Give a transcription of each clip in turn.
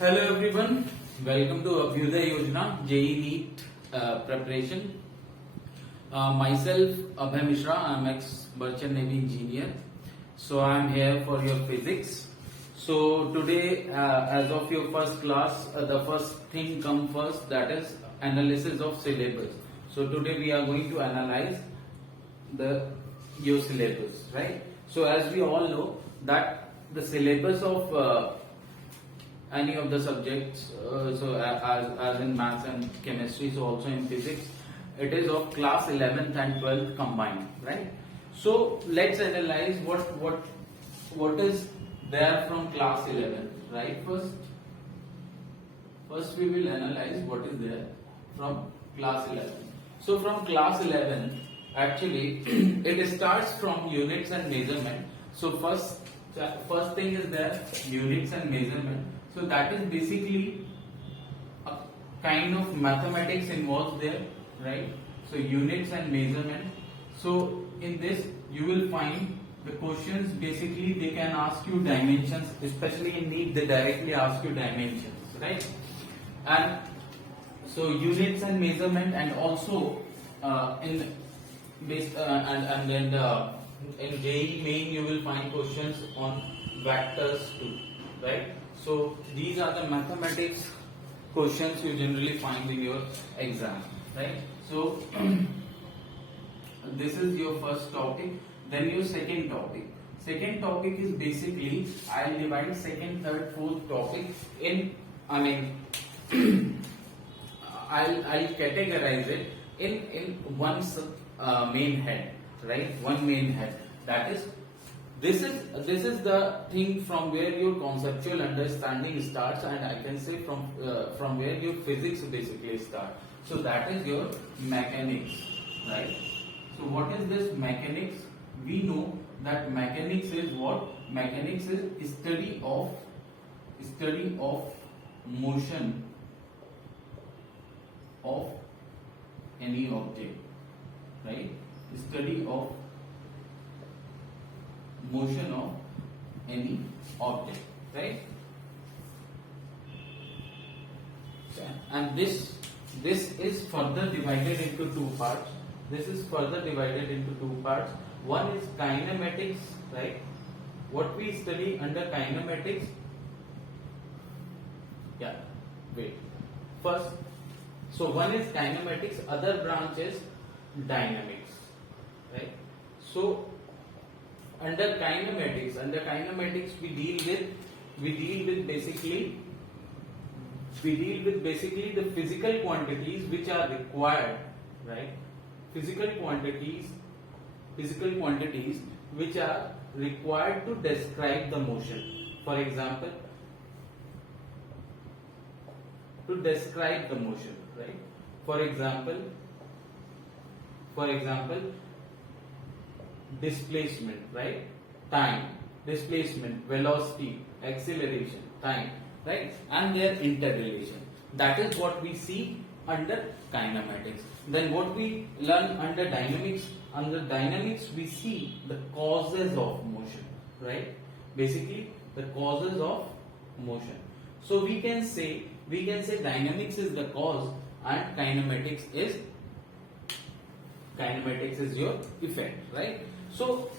Hello everyone, welcome to Abhyuday Yojana JEE NEET preparation. Myself Abhay Mishra, I am ex-merchant navy engineer. So I am here for your physics. So today, as of your first class, the first thing come first, that is analysis of syllabus. So today we are going to analyze your syllabus, right? So as we all know that the syllabus of any of the subjects, as in maths and chemistry, so also in physics, it is of class 11th and 12th combined, right? So let's analyze what is there from class 11th, right? First we will analyze what is there from class 11. So from class 11, actually it starts from units and measurement. So first thing is there, units and measurement. So that is basically a kind of mathematics involved there, right? So units and measurement. So in this you will find the questions, basically they can ask you dimensions, especially in NEET they directly ask you dimensions, right? And so units and measurement, and also in JEE main you will find questions on vectors too, right? So these are the mathematics questions you generally find in your exam, right? So this is your first topic. Then your second topic. Second topic is basically, I'll divide second, third, fourth topic in, I'll categorize it in one main head, right? One main head. That is, this is the thing from where your conceptual understanding starts, and I can say from where your physics basically start. So that is your mechanics, right? So what is this mechanics? We know that mechanics is what? Mechanics is study of motion of any object, right? Study of motion of any object, right? And this is further divided into two parts. This is further divided into two parts. One is kinematics, right? What we study under kinematics. Yeah, wait. First, so one is kinematics, other branch is dynamics, right? So under kinematics we deal with basically the physical quantities which are required, right? Physical quantities which are required to describe the motion. For example, to describe the motion, right? For example, displacement, right? Time, displacement, velocity, acceleration, time, right? And their interrelation. That is what we see under kinematics. Then what we learn under dynamics? Under dynamics we see the causes of motion, right? Basically the causes of motion. So we can say dynamics is the cause and kinematics is your effect, right? So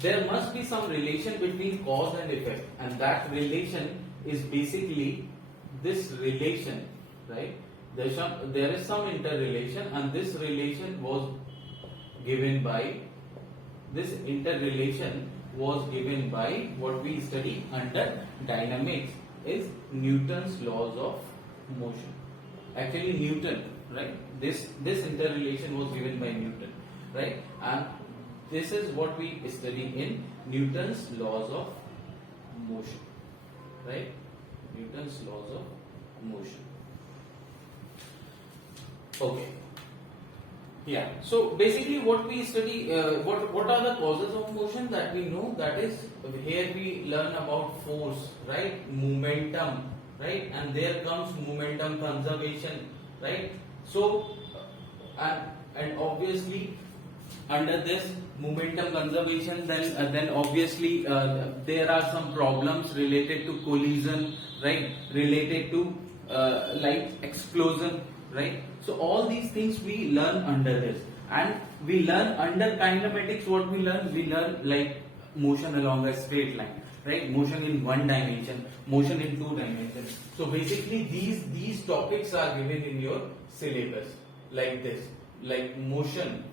there must be some relation between cause and effect, and that relation is basically this relation, right? There is some interrelation, and this relation was given by what we study under dynamics is Newton's laws of motion. Actually Newton, right? This interrelation was given by Newton, right? And this is what we study in Newton's laws of motion, right? Newton's laws of motion. Okay. Yeah. So basically, what we study, what are the causes of motion that we know? That is, here we learn about force, right? Momentum, right? And there comes momentum conservation, right? So, and obviously under this momentum conservation, then obviously there are some problems related to collision, right? Related to like explosion, right? So all these things we learn under this, and we learn under kinematics. What we learn like motion along a straight line, right? Motion in one dimension, motion in two dimensions. So basically these topics are given in your syllabus like this, like motion.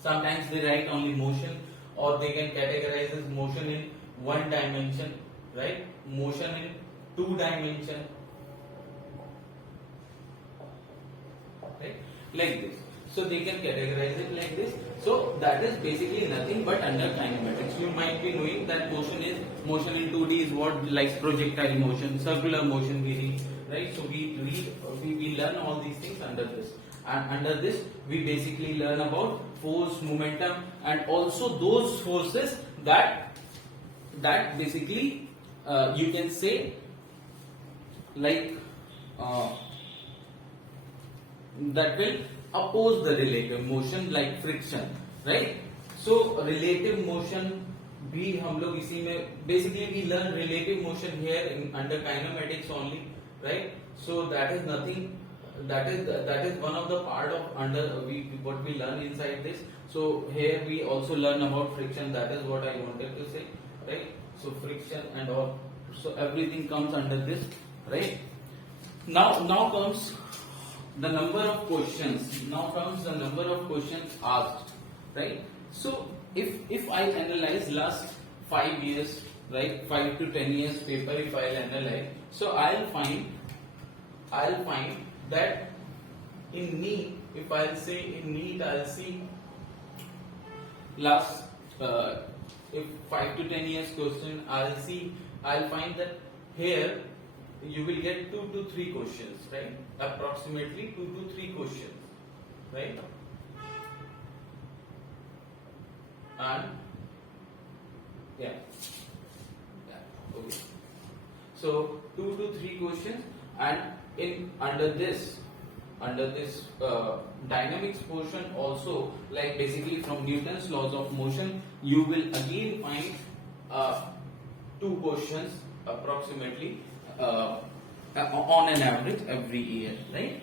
Sometimes they write only motion, or they can categorize as motion in one dimension, right? Motion in two dimension, right? Like this. So they can categorize it like this. So that is basically nothing but under kinematics. You might be knowing that motion in 2D is what, like projectile motion, circular motion we read, right? So we learn all these things under this. And under this we basically learn about force, momentum, and also those forces that basically you can say like that will oppose the relative motion, like friction, right? So relative motion भी हम लोग इसी में basically we learn relative motion here under kinematics only, right? So that is nothing. That is one of the part of what we learn inside this. So here we also learn about friction. That is what I wanted to say, right? So friction and all. So everything comes under this, right? Now comes the number of questions. Now comes the number of questions asked, right? So if I analyze last 5 years, right, 5 to 10 years paper, if I'll analyze, so I'll find that in NEET, if I'll say in NEET, I'll see last if 5 to 10 years question, I'll find that here you will get 2 to 3 questions, right? Approximately 2 to 3 questions, right? And yeah, okay. So 2 to 3 questions, and in under this dynamics portion also, like basically from Newton's laws of motion, you will again find 2 questions approximately on an average every year, right?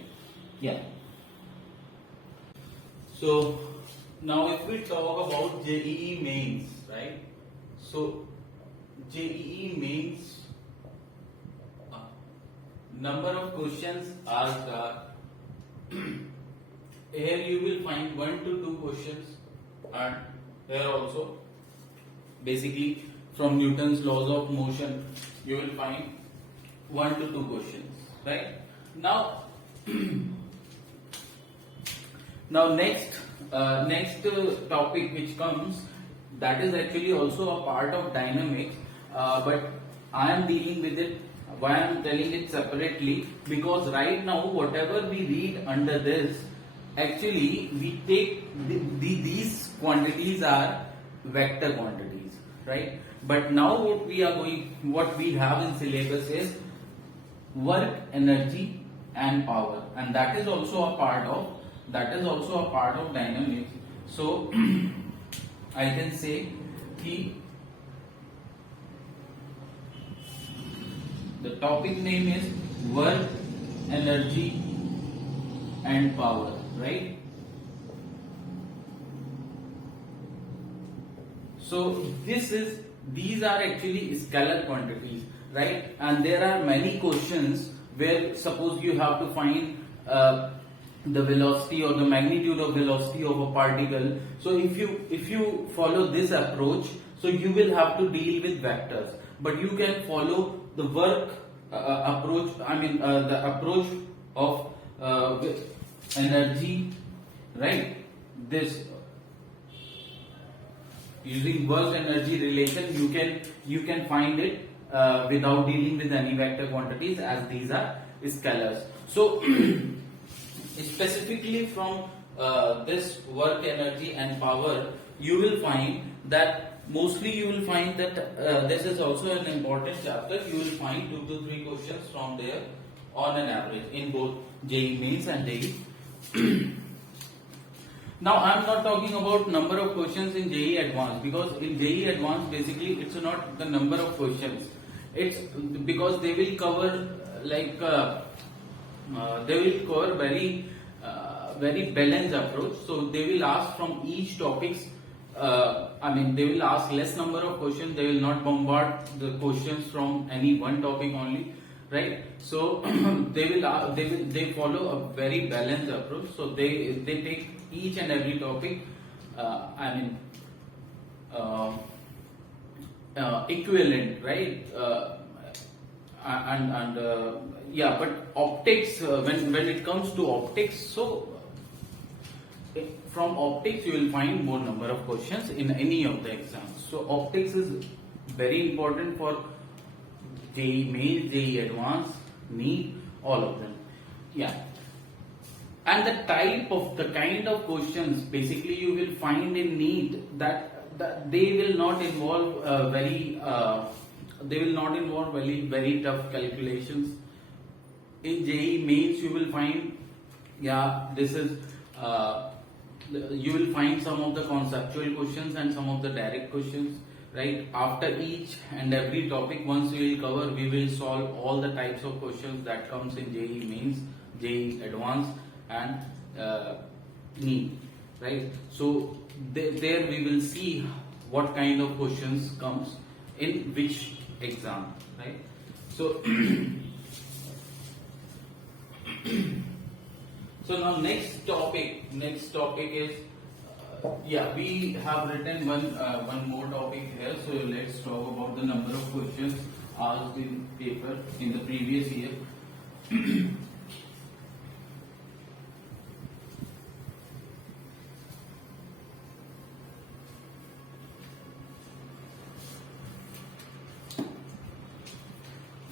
Yeah. So now if we talk about JEE mains, right? So JEE mains, number of questions asked are here you will find 1 to 2 questions, and here also basically from Newton's laws of motion you will find 1 to 2 questions, right? Now next topic which comes, that is actually also a part of dynamics, but I am dealing with it. Why I am telling it separately? Because right now whatever we read under this, actually we take these quantities are vector quantities, right? But now what we have in syllabus is work, energy, and power, and that is also a part of dynamics. So I can say कि the topic name is work, energy, and power, right? So these are actually scalar quantities, right? And there are many questions where suppose you have to find the velocity or the magnitude of velocity of a particle. So if you follow this approach, so you will have to deal with vectors, but you can follow the work approach. The approach of energy, right? This using work energy relation, you can find it without dealing with any vector quantities, as these are scalars. So specifically from this work, energy, and power, you will find that mostly you will find that this is also an important chapter. You will find 2 to 3 questions from there on an average in both JEE Mains and JEE. Now I'm not talking about number of questions in JEE Advanced, because in JEE Advanced basically it's not the number of questions. It's because they will cover they will cover very balanced approach. So they will ask from each topics. They will ask less number of questions. They will not bombard the questions from any one topic only, right? So they follow a very balanced approach. So they take each and every topic. Equivalent, right? But optics, when it comes to optics, so from optics you will find more number of questions in any of the exams. So optics is very important for JEE Mains, JEE Advanced, NEET, all of them. Yeah. And the kind of questions basically you will find in NEET that they will not involve very tough calculations. In JEE Mains you will find, you will find some of the conceptual questions and some of the direct questions, right? After each and every topic, once we will cover, we will solve all the types of questions that comes in JEE Mains, JEE Advanced, and NEET, right? So there we will see what kind of questions comes in which exam, right? So so now next topic is we have written one more topic here. So let's talk about the number of questions asked in paper in the previous year.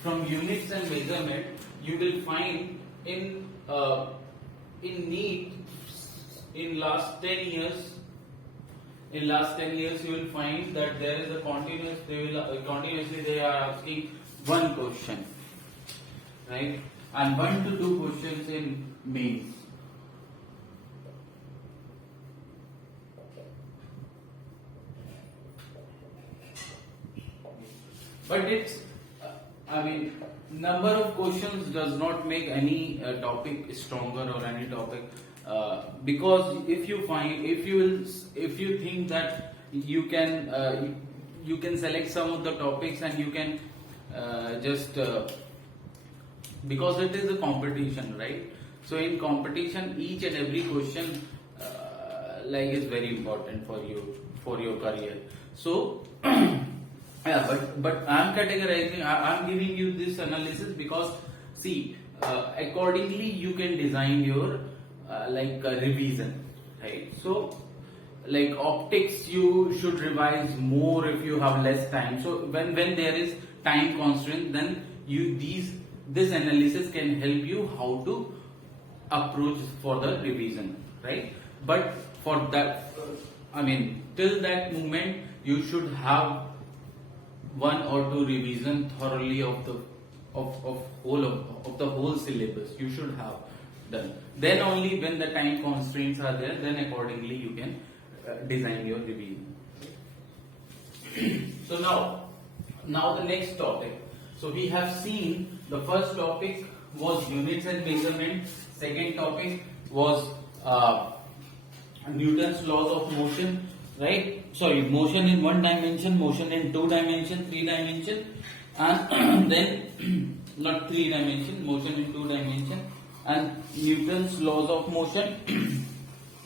From units and measurement, you will find in NEET in last 10 years. In last 10 years, you will find that there is a continuously they are asking one question, right? And 1 to 2 questions in mains. But it's, number of questions does not make any topic stronger or any topic, because if you think that you can select some of the topics and you can because it is a competition, right? So in competition, each and every question is very important for your career. So but I'm categorizing, I'm giving you this analysis because see, accordingly you can design your revision, right? So like optics, you should revise more if you have less time. So when there is time constraint, then this analysis can help you how to approach for the revision, right? But for that, till that moment, you should have 1 or 2 revision thoroughly of the whole syllabus. You should have done. Then only when the time constraints are there, then accordingly you can design your revision. So now the next topic. So we have seen the first topic was units and measurement. Second topic was Newton's laws of motion, right? Sorry, motion in 1 dimension, motion in 2 dimension, 3 dimension, and then not 3 dimension, motion in 2 dimension, and Newton's laws of motion,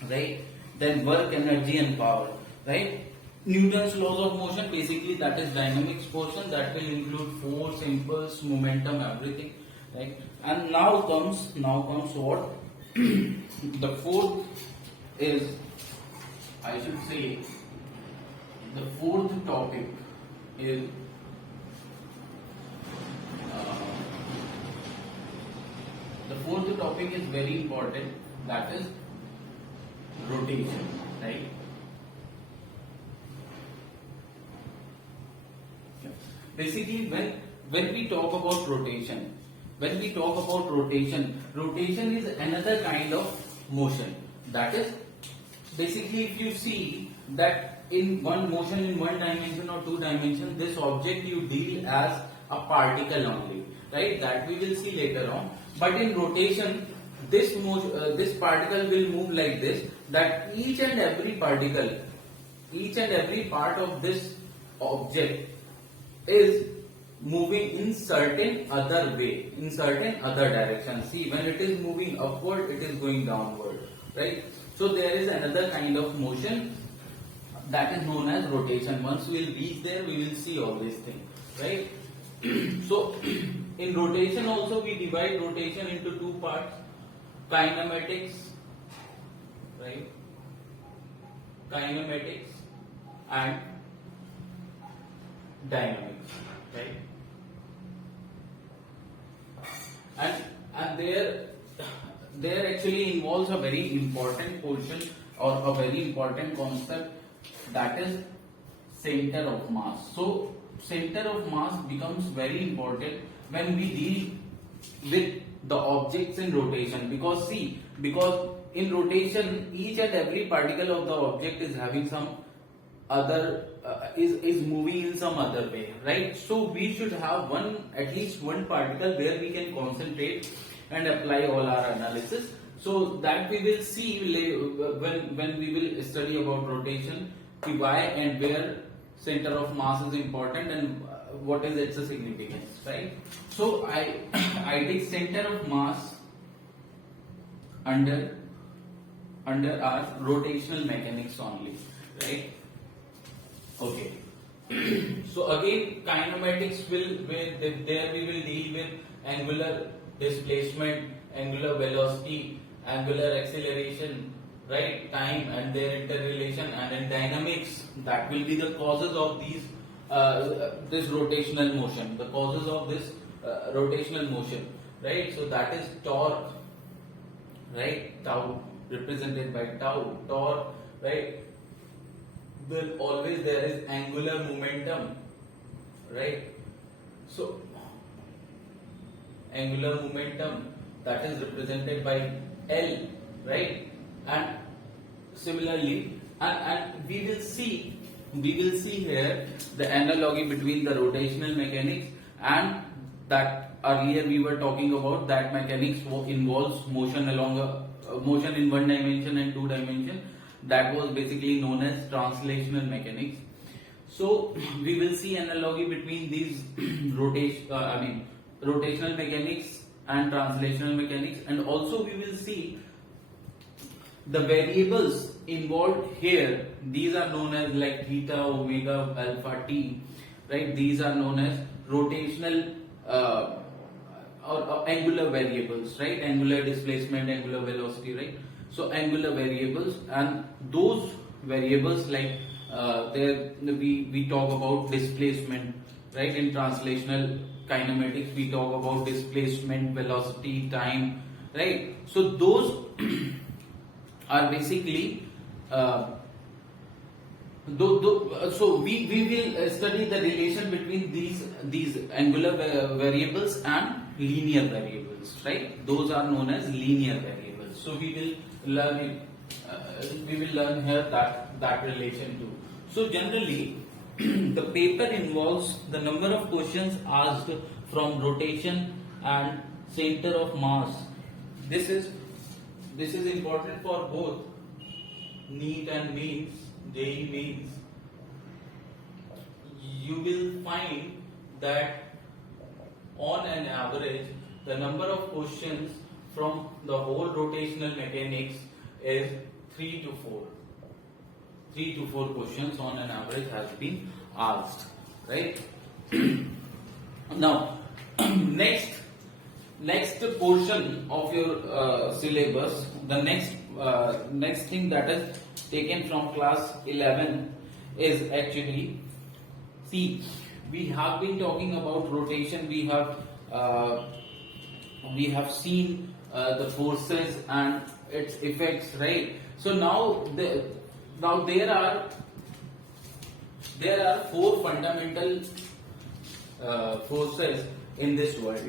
right? Then work, energy, and power, right? Newton's laws of motion, basically that is dynamics portion, that will include force, impulse, momentum, everything, right? And now comes what? The fourth is, I should say, the fourth topic is very important, that is rotation, right? Basically, when we talk about rotation, rotation is another kind of motion, that is basically if you see that in one motion in one dimension or two dimension, this object you deal as a particle only, right? That we will see later on. But in rotation, this particle will move like this, that each and every particle, each and every part of this object is moving in certain other way, in certain other direction. See, when it is moving upward, it is going downward, right? So there is another kind of motion that is known as rotation. Once we will reach there, we will see all these things, right? So in rotation also we divide rotation into two parts: kinematics, right? Kinematics and dynamics, right? And there actually involves a very important portion or a very important concept, that is center of mass. So center of mass becomes very important when we deal with the objects in rotation, because in rotation each and every particle of the object is having some other is moving in some other way, right? So we should have at least one particle where we can concentrate and apply all our analysis. So that we will see when we will study about rotation, why and where center of mass is important and what is its significance, right? So I I take center of mass under our rotational mechanics only, right? Okay. So again, kinematics there we will deal with angular displacement, angular velocity, angular acceleration, right, time and their interrelation. And in dynamics, that will be the causes of these this rotational motion, the causes of this rotational motion, right? So that is torque, right, tau, represented by tau, torque, right? Then always there is angular momentum, right? So angular momentum, that is represented by L, right? And similarly, and we will see here the analogy between the rotational mechanics and that earlier we were talking about, that mechanics involves motion along motion in one dimension and two dimension. That was basically known as translational mechanics. So we will see analogy between these rotational mechanics and translational mechanics, and also we will see the variables involved here. These are known as like theta, omega, alpha, t, right? These are known as rotational or angular variables, right? Angular displacement, angular velocity, right? So angular variables, and those variables like there we talk about displacement, right? In translational kinematics we talk about displacement, velocity, time, right? So those are basically so we will study the relation between these angular variables and linear variables, right? Those are known as linear variables. So we will learn it. We will learn here that relation too. So generally, the paper involves the number of questions asked from rotation and center of mass. This is important for both NEET and mains, JEE mains. You will find that on an average, the number of questions from the whole rotational mechanics is 3 to 4. 3 to 4 questions on an average has been asked, right? Now, next portion of your syllabus, the next thing that is taken from class 11 is actually, see, we have been talking about rotation. We have seen the forces and its effects, right? So now there are 4 fundamental forces in this world,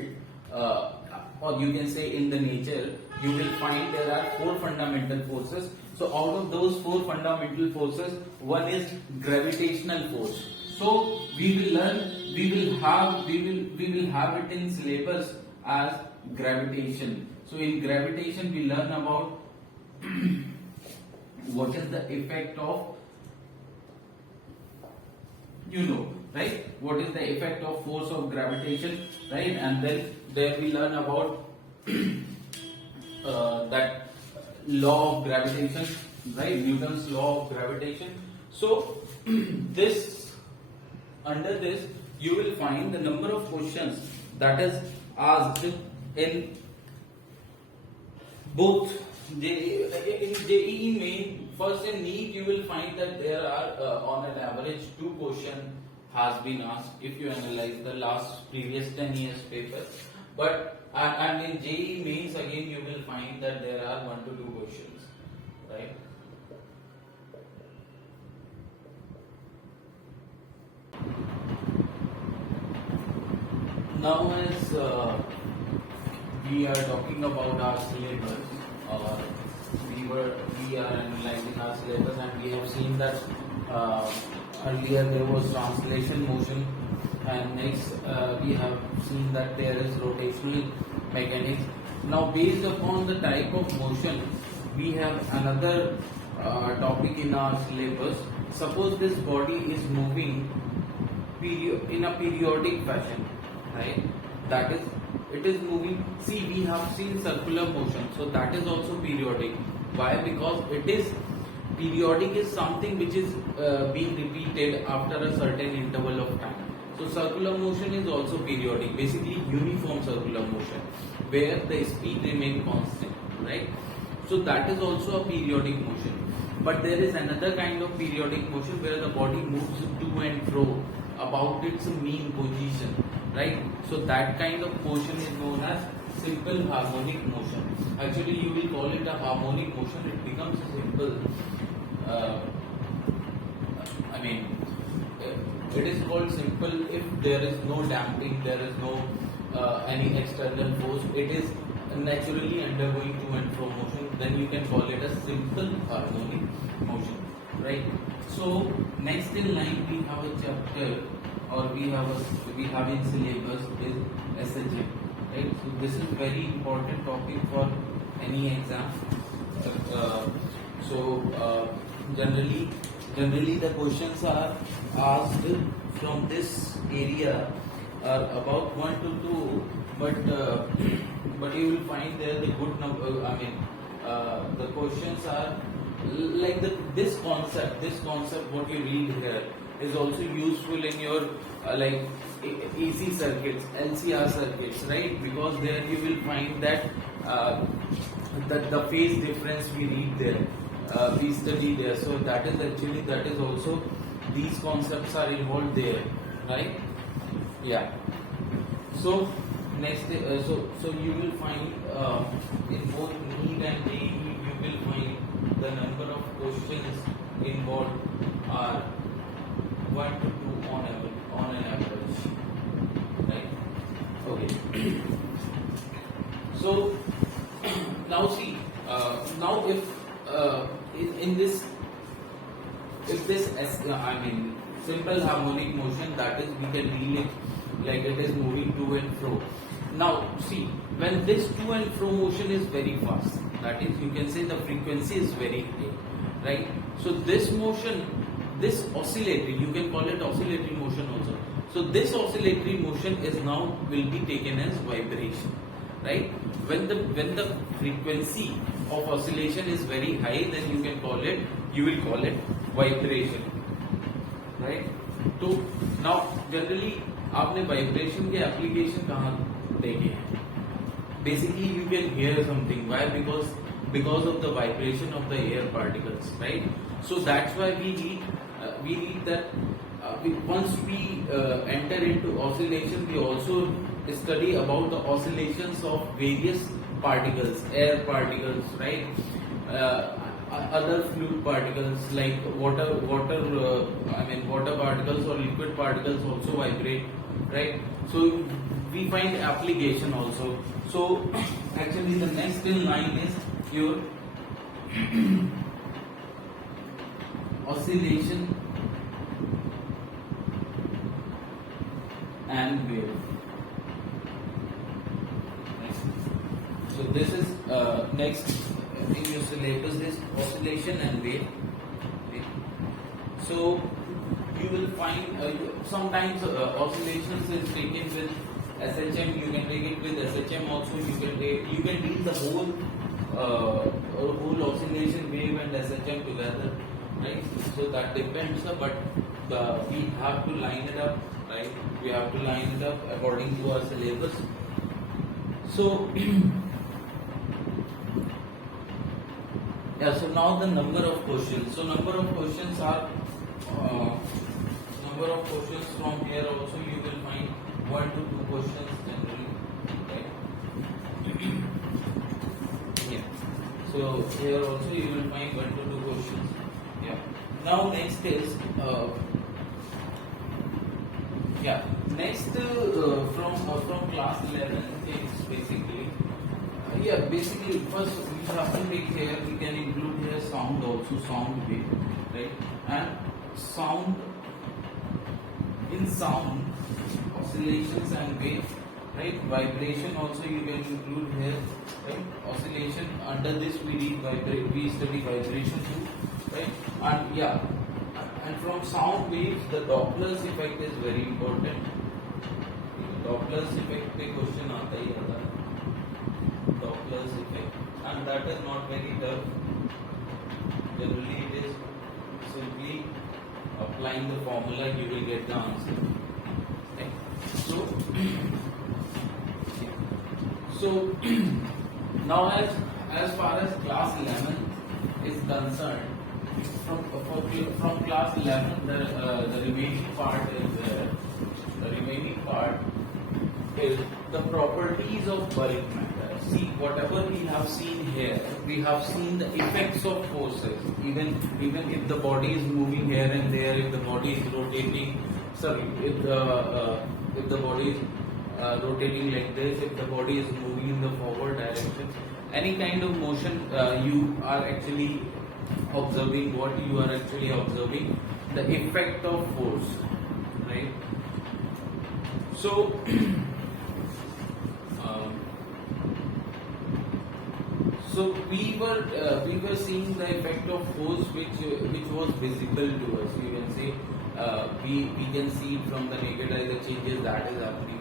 or you can say in the nature. You will find there are 4 fundamental forces So out of those four fundamental forces, one is gravitational force. So we will learn, we will have it in syllabus as gravitation. So in gravitation we learn about what is the effect of, right? What is the effect of force of gravitation, right? And then there we learn about that law of gravitation, right? Newton's law of gravitation. So this, under this you will find the number of questions that is asked in both in JEE main. First in NEET you will find that there are on an average 2 questions has been asked if you analyze the last previous 10 years papers. But and in JEE mains again you will find that there are 1 to 2 questions, right? Now as we are talking about our syllabus, or we are analyzing our syllabus, and we have seen that earlier there was translation motion, and next we have seen that there is rotational mechanics. Now based upon the type of motion, we have another topic in our syllabus. Suppose this body is moving in a periodic fashion, right? That is, it is moving. See, we have seen circular motion, so that is also periodic. Why? Because it is periodic is something which is being repeated after a certain interval of time. So circular motion is also periodic, basically uniform circular motion, where the speed remains constant, right? So that is also a periodic motion. But there is another kind of periodic motion where the body moves to and fro about its mean position, right? So that kind of motion is known as simple harmonic motion. Actually you will call it a harmonic motion. It becomes a simple it is called simple if there is no damping, there is no any external force, it is naturally undergoing to and fro motion, then you can call it a simple harmonic motion, right? So next in line we have a chapter, or we have in syllabus is SHM, right? So this is very important topic for any exam. Generally the questions are asked from this area are about 1 to 2, but you will find there the good number. The questions are like this concept what you read here is also useful in your like AC circuits, LCR circuits, right? Because there you will find that the phase difference we read there, we study there. So that is also, these concepts are involved there, right? Yeah. So next, so you will find in both NEET and JEE you will find the number of questions involved are 1 to 2 on an average, right? Okay. So now see, now if in this, if this simple harmonic motion, that is we can deal it like it is moving to and fro. Now see, when this to and fro motion is very fast, that is you can say the frequency is very high, right? So this motion, this oscillatory, you can call it oscillatory motion also. So this oscillatory motion is now will be taken as vibration, right? When the frequency of oscillation is very high, then you will call it vibration, right? So now generally आपने vibration के application कहाँ देखे हैं? Basically you can hear something. Why? Because of the vibration of the air particles, right? So that's why we need that once we enter into oscillation, we also study about the oscillations of various particles, air particles, right? Other fluid particles like water particles or liquid particles also vibrate, right? So we find application also. So actually the next in line is your oscillation and wave. So this is next in your syllabus is oscillation and wave. Okay. So you will find sometimes oscillations is taken with SHM. You can take it with SHM also. You can deal the whole oscillation wave and SHM together, right? So that depends, but we have to line it up, right? We have to line it up according to our syllabus. So yeah, so now the number of questions. So number of questions are number of questions from here also you will find 1 to 2 questions generally. Okay. Yeah. So here also you will find 1 to 2 questions. Yeah. Now next is next from class 11 is basically. Basically first we have to take here, we can include here sound also, sound wave, right? And sound, in sound, oscillations and wave, right? Vibration also you can include here, right? Oscillation, under this we study vibration too, right? And from sound waves, the Doppler's effect is very important. Doppler's effect पे question आता ही आता है. Doppler's effect, and that is not very tough. Generally, it is simply applying the formula, you will get the answer. Okay. So now as far as class 11 is concerned, from class 11, the remaining part is there. The remaining part is the properties of bulk matter. See, whatever we have seen here, we have seen the effects of forces. Even if the body is moving here and there, if the body is rotating, if the body is rotating like this, if the body is moving in the forward direction, any kind of motion, you are actually observing what you are actually observing, the effect of force, right? So so we were seeing the effect of force which was visible to us. You can say we can see from the naked eye the changes that is happening.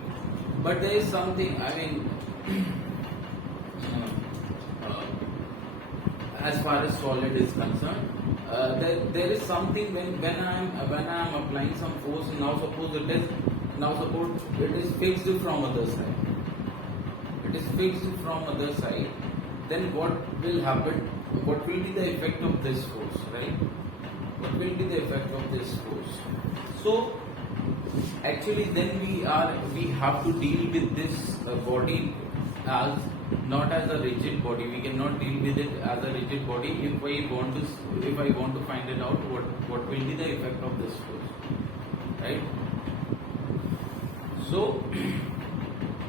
But there is something. I mean, as far as solid is concerned, there is something when I am applying some force. Now suppose it is fixed from other side. It is fixed from other side. Then what will happen? What will be the effect of this force, right? What will be the effect of this force? So actually, then we have to deal with this body as not as a rigid body. We cannot deal with it as a rigid body. If I want to find it out, what will be the effect of this force, right? So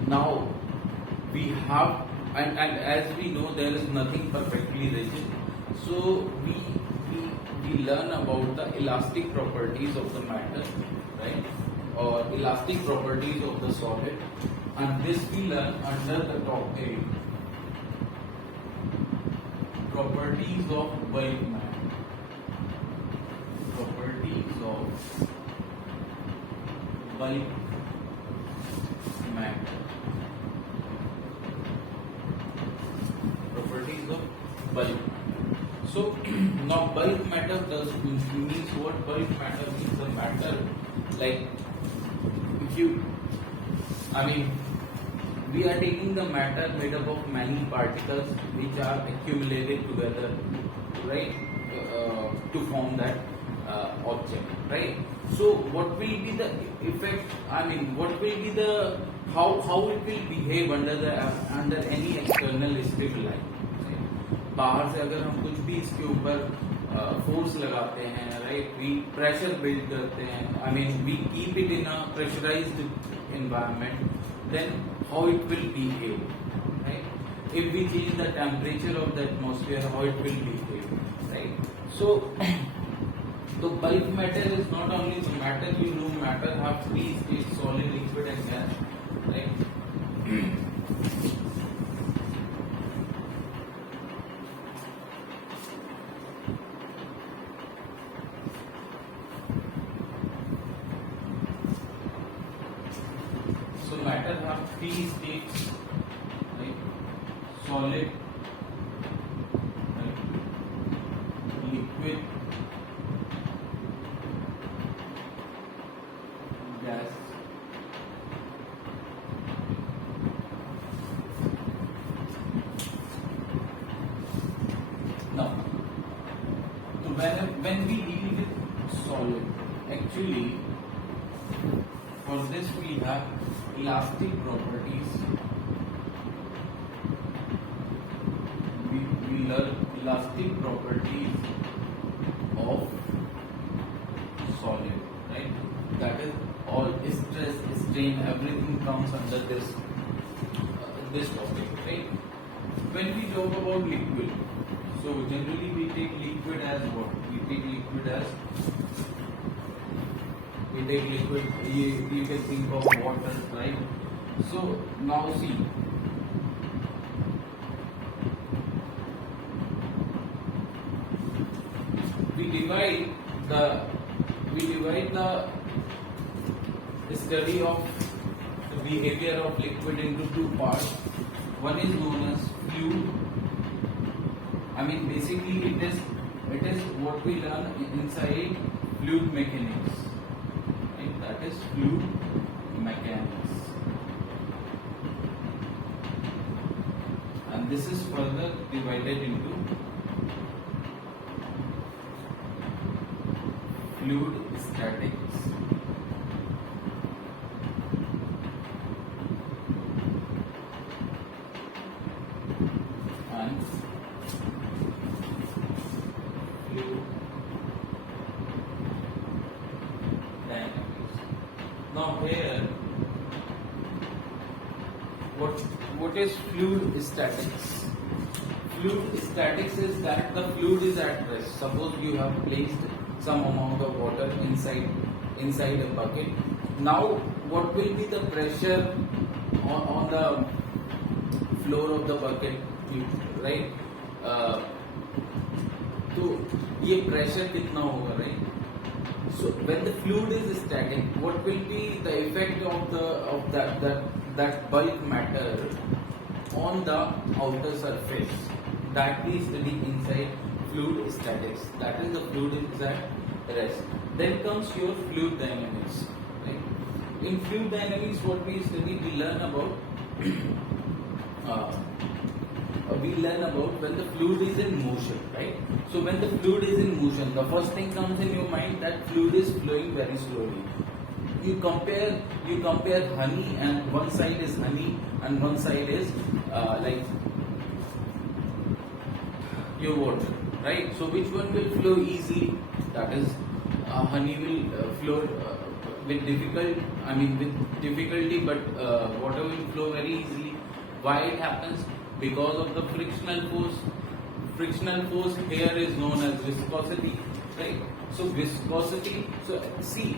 now we have. And as we know, there is nothing perfectly rigid. So we learn about the elastic properties of the matter, right? Or elastic properties of the solid, and this we learn under the topic properties of bulk matter. Properties of bulk matter. Properties of bulk. So now bulk matter means what? Bulk matter means the matter, like we are taking the matter made up of many particles which are accumulated together, right, to form that object, right? So what will be the effect? What will be the how it will behave under any external stimuli? बाहर से अगर हम कुछ भी इसके ऊपर force लगाते हैं, राइट, वी प्रेशर बिल्ड करते हैं, we keep it in a pressurized environment, then how it will behave, right? If we change the temperature of the atmosphere, how it will behave, right? So So bulk matter is not only the matter, you know matter have three states: solid, liquid and gas, right? So matter have three states, right? Solid, right? Liquid, gas. Now, so when we deal with solid, actually for this we have elastic properties. We learn elastic properties of solid, right? That is all stress, strain, everything comes under this topic, right? When we talk about liquid, so generally we take liquid as what? We take liquid, you can think of water, right? So now see, we divide the study of the behavior of liquid into two parts. One is known as fluid. I mean, basically it is what we learn inside fluid mechanics, right? That is fluid mechanics, and this is further divided into fluid statics. And fluid dynamics. Now here, what is fluid statics? Fluid statics is that the fluid is at rest. Suppose you have placed some amount of water inside a bucket. Now what will be the pressure on the floor of the bucket, right? तो ये pressure कितना होगा, right? So when the fluid is static, what will be the effect of that bulk matter on the outer surface? That we study inside fluid statics. That is, the fluid is at rest. Then comes your fluid dynamics, right? In fluid dynamics, what we study, we learn about when the fluid is in motion, right? So when the fluid is in motion, the first thing comes in your mind that fluid is flowing very slowly. You compare honey, and one side is honey and one side is like your water, right? So which one will flow easily? That is, honey will flow with difficulty, but water will flow very easily. Why it happens? Because of the frictional force. Frictional force here is known as viscosity, right? So viscosity. So see,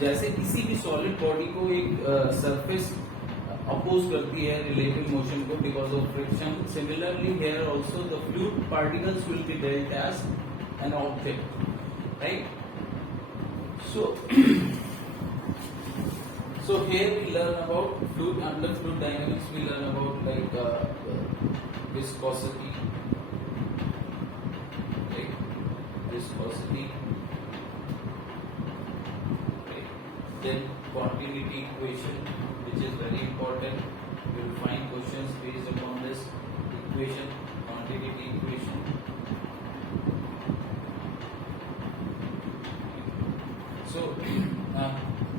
जैसे किसी भी solid body को एक surface oppose करती है relative motion को because of friction, similarly here also the fluid particles will be dealt as an object, right? So here we learn about fluid. Under fluid dynamics we learn about like viscosity, right? Viscosity, right? Then continuity equation, which is very important. You will find questions based upon this equation, continuity equation. So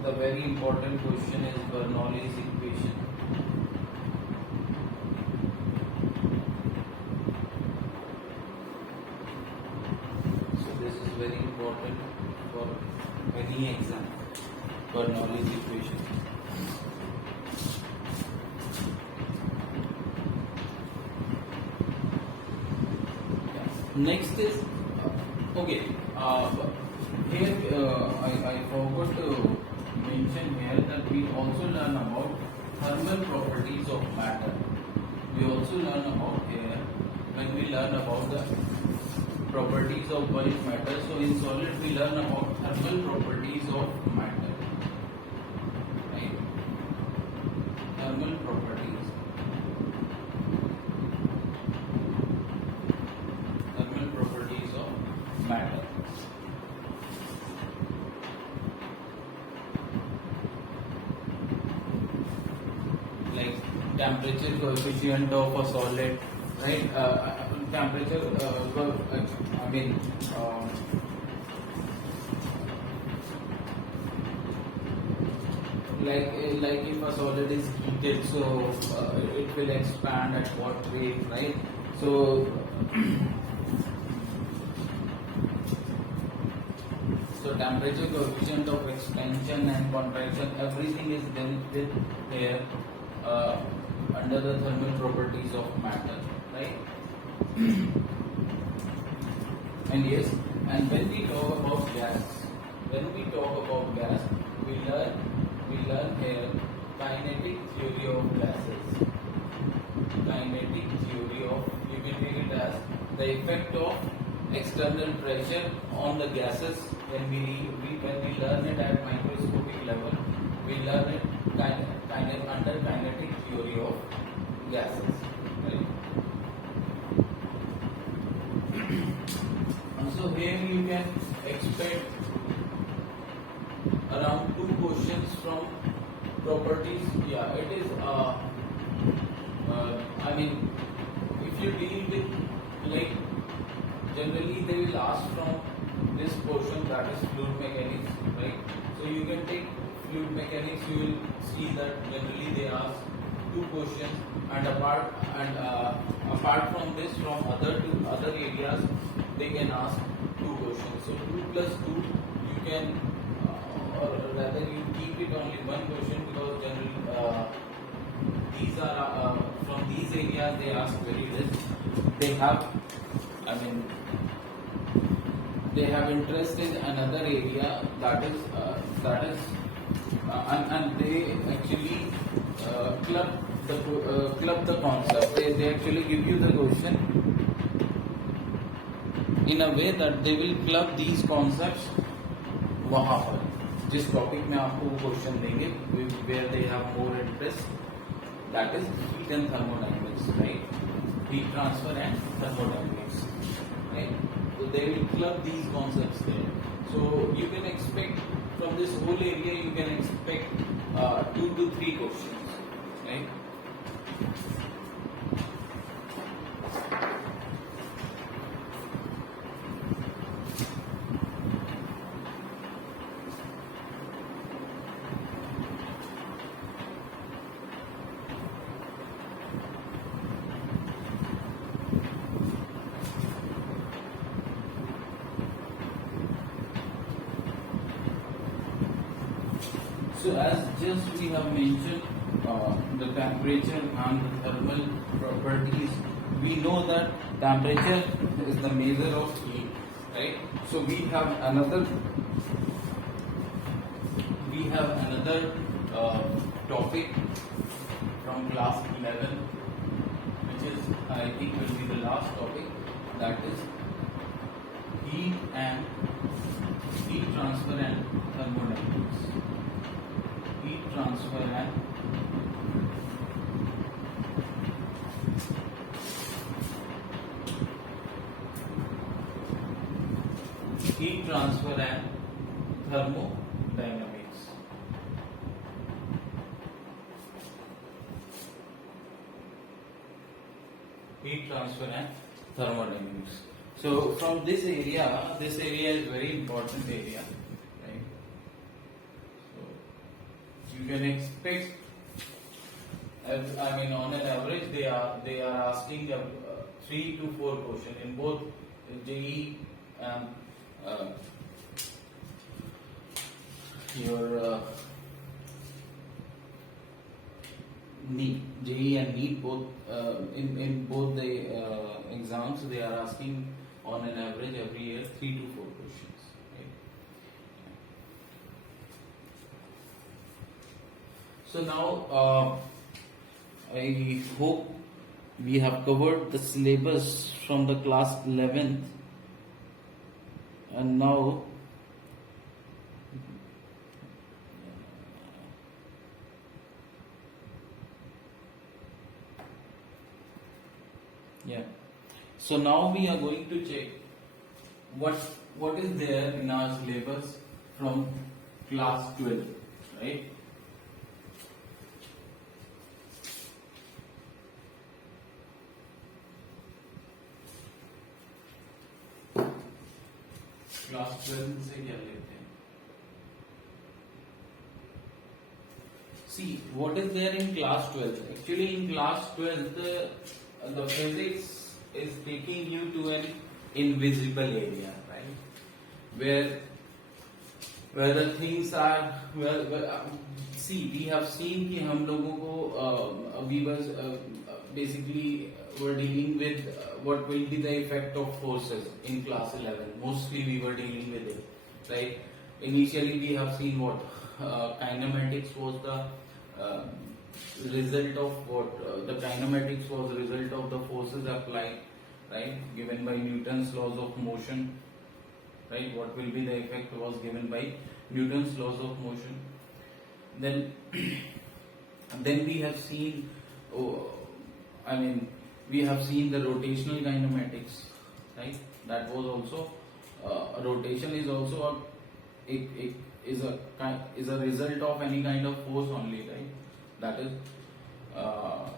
the very important question is Bernoulli's equation. So this is very important for any exam. Bernoulli's equation. Next is okay. here I forgot to mention here that we also learn about thermal properties of matter. We also learn about here when we learn about the properties of bulk matter. So in solid we learn about thermal properties of matter, right? Thermal properties. Thermal properties of matter. Like temperature coefficient of a solid, right? Temperature, I mean, like if a solid is heated, so it will expand at what rate, right? So, so temperature coefficient of expansion and contraction, everything is dealt with here under the thermal properties of matter, right? And yes, and when we talk about gas, we learn here kinetic theory of gases. Kinetic theory of, you can take it as the effect of external pressure on the gases. When we learn it at microscopic level, we learn it under kinetic theory of gases, right? So here you can expect around 2 questions from properties. Yeah, it is. I mean, if you deal with, like, generally they will ask from this portion, that is fluid mechanics, right? So you can take fluid mechanics. You will see that generally they ask 2 questions, and apart from this, from other areas, they can ask 2 questions. So 2 plus 2, you can, or rather you keep it only 1 question, because generally these are from these areas they ask very less. They have, I mean, they have interest in another area, that is and they actually club the concept. They actually give you the question in a way that they will club these concepts वहाँ पर जिस topic में आपको वो question देंगे, where they have more interest, that is heat and thermodynamics, right? Heat transfer and thermodynamics, right? So they will club these concepts there. So you can expect from this whole area, you can expect 2 to 3 questions, right? So as just we have mentioned the temperature and the thermal properties, we know that temperature is the measure of heat, right? So we have another topic from class 11, which is, I think, will be the last topic, that is heat transfer and thermodynamics. Heat transfer and thermodynamics. Heat transfer and thermodynamics. So from this area is very important area, right? So you can expect, I mean, on an average they are asking 3 to 4 questions in both JEE and your NEET, JEE and NEET, both in both the exams they are asking on an average every year 3 to 4 questions. So now I hope we have covered the syllabus from the class 11th, and now yeah. So now we are going to check what is there in our syllabus from class 12, right? Class 12 से क्या लेते हैं? See what is there in class 12. Actually in class 12 the physics is taking you to an invisible area, right? Where the things are see we have seen कि हम लोगों को we was basically were dealing with what will be the effect of forces in class 11. Mostly we were dealing with it, right? Initially we have seen what kinematics was the result of what the kinematics was the result of the forces applied, right, given by Newton's laws of motion, right? What will be the effect was given by Newton's laws of motion. Then then we have seen we have seen the rotational kinematics, right? That was also rotation is also is a result of any kind of force only, right? That is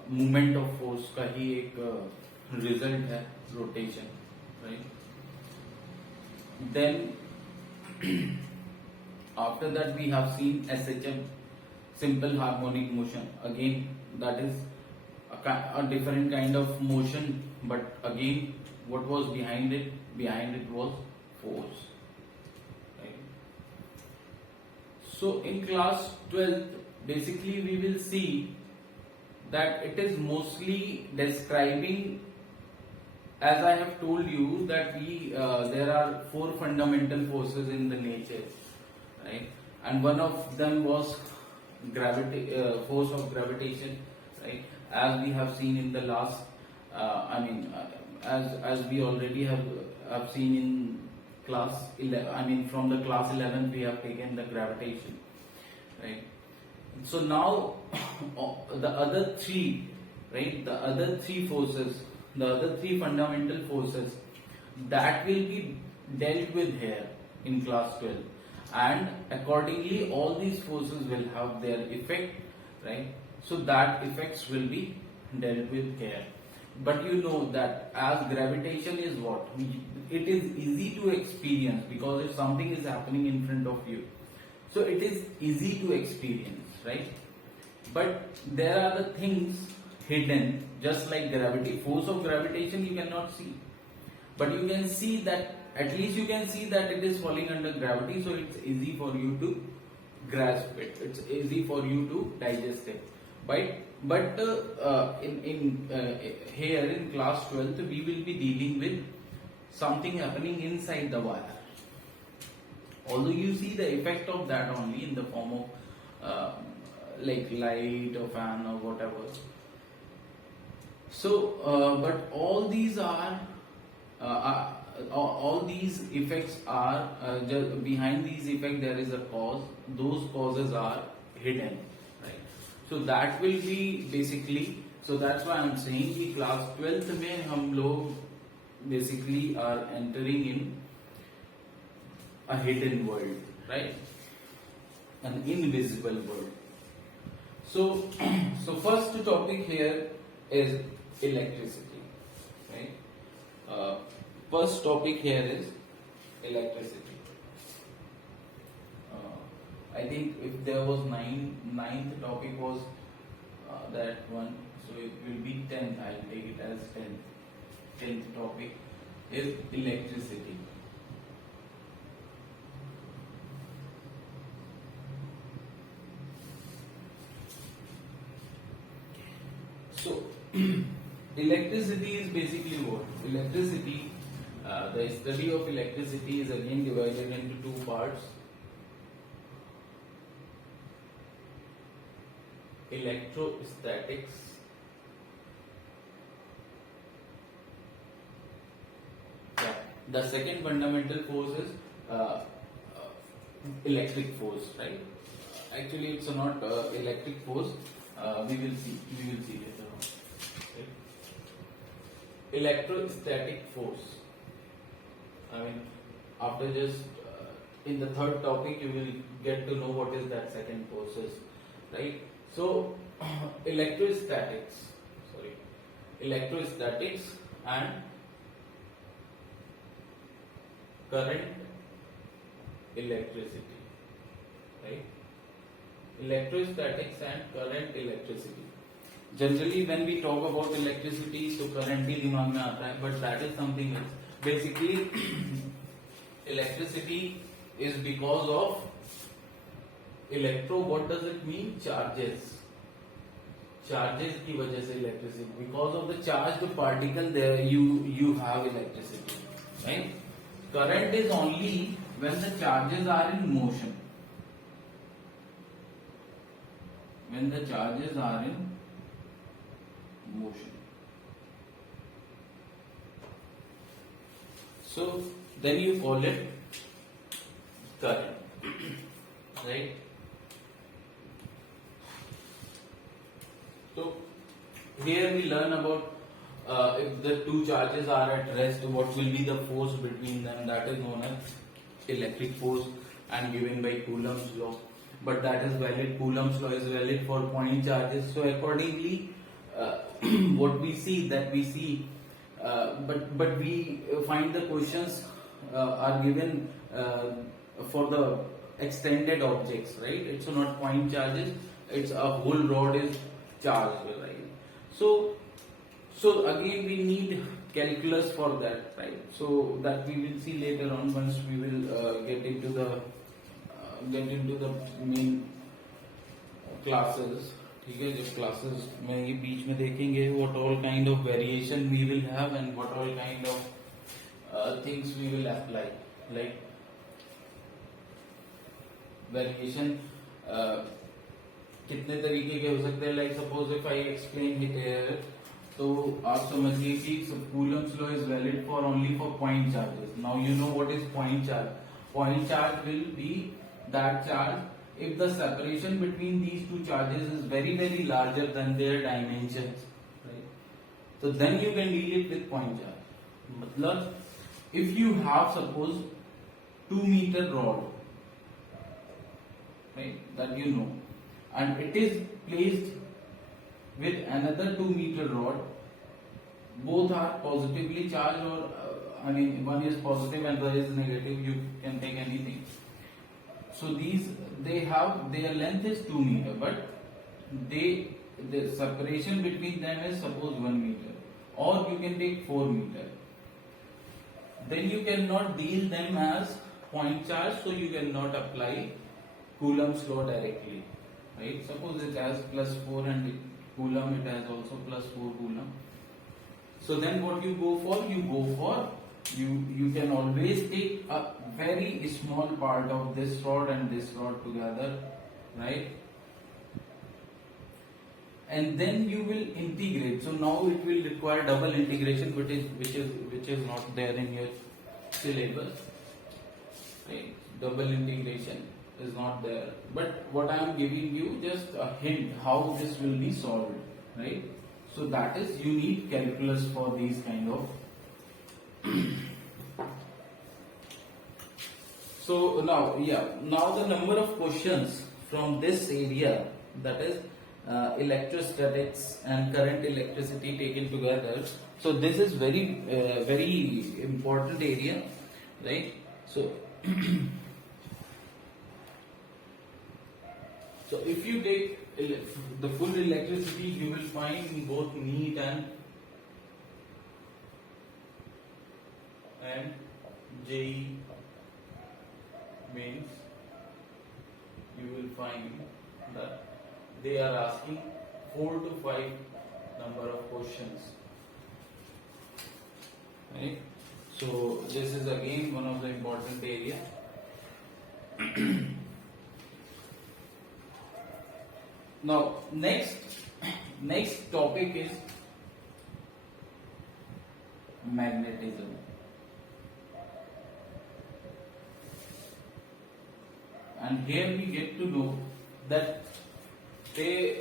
movement of force का ही एक result है rotation, right? Then after that we have seen SHM, simple harmonic motion. Again that is a different kind of motion, but again what was behind it? Behind it was force, right? So in class 12 basically we will see that it is mostly describing, as I have told you, that there are 4 fundamental forces in the nature, right? And one of them was gravity, force of gravitation, right? As we have seen in the last, as we already have seen in class 11, from the class 11 we have taken the gravitation, right? So now the other 3, right? The other 3 forces, the other 3 fundamental forces that will be dealt with here in class 12, and accordingly all these forces will have their effect, right? So that effects will be dealt with here. But you know that as gravitation is what? It is easy to experience, because if something is happening in front of you, so it is easy to experience, right? But there are the things hidden, just like gravity. Force of gravitation you cannot see, but you can see that, at least you can see that it is falling under gravity, so it's easy for you to grasp it, it's easy for you to digest it. But here in class 12 we will be dealing with something happening inside the wire. Although you see the effect of that only in the form of like light or fan or whatever. So but all these are all these effects are just behind these effects there is a cause. Those causes are hidden, right? So that will be basically, so that's why I'm saying कि class 12th में हम लोग basically are entering in a hidden world, right? An invisible world. So so first topic here is electricity, right? First topic here is electricity. I think if there was ninth topic was that one, so it will be 10th. I'll take it as 10th topic is electricity. So electricity is basically what? Electricity, the study of electricity is again divided into 2 parts. electrostatics, yeah. The second fundamental force is electric force, right? Actually, it's not electric force. We will see. We will see later on. Right? Electrostatic force. I mean, after just in the third topic, you will get to know what is that second process, right? So, electrostatics. Sorry, electrostatics and current electricity, right? Electrostatics and current electricity. Generally, when we talk about electricity, so current ही दिमाग में आता है, but that is something else. Basically, electricity is because of electro. What does it mean? Charges. Charges की वजह से electricity. Because of the charged particle, there you have electricity, right? Current is only when the charges are in motion. When the charges are in motion. So then you call it current, right? So here we learn about if the two charges are at rest, what will be the force between them? That is known as electric force and given by Coulomb's law. But that is valid. Coulomb's law is valid for point charges. So accordingly, what we see that we see, but we find the questions are given for the extended objects, right? It's not point charges. It's a whole rod is charged, right? So again we need calculus for that, right? So that we will see later on once we will get into the main classes. ठीक है, जब classes में ये बीच में देखेंगे what all kind of variation we will have and what all kind of things we will apply, like variation कितने तरीके के हो सकते हैं. Like suppose if I explain it here, तो आप समझिए कि Coulomb's law is valid for only for point charges. Now you know what is point charge. Point charge will be that charge if the separation between these two charges is very larger than their dimensions, right? So then you can deal it with point charge. मतलब if you have suppose 2 meter rod, right, that you know, and it is placed with another 2 meter rod, both are positively charged, or I mean one is positive and the other is negative, you can take anything. So these, they have, their length is 2 meter, but the separation between them is suppose 1 meter, or you can take 4 meter. Then you cannot deal them as point charge, so you cannot apply Coulomb's law directly, right? Suppose it has +4 and Coulomb, it has also +4 Coulomb. So then what you go for? You can always take a very small part of this rod and this rod together, right? And then you will integrate. So now it will require double integration, which is not there in your syllabus, right? Double integration is not there. But what I am giving you just a hint how this will be solved, right? So that is, you need calculus for these kind of. So now the number of questions from this area, that is electrostatics and current electricity taken together. So this is very important area, right? So so if you take the full electricity, you will find both neat and JEE means you will find that they are asking 4 to 5 number of questions, right? So this is again one of the important area. Now next topic is magnetism. And here we get to know that here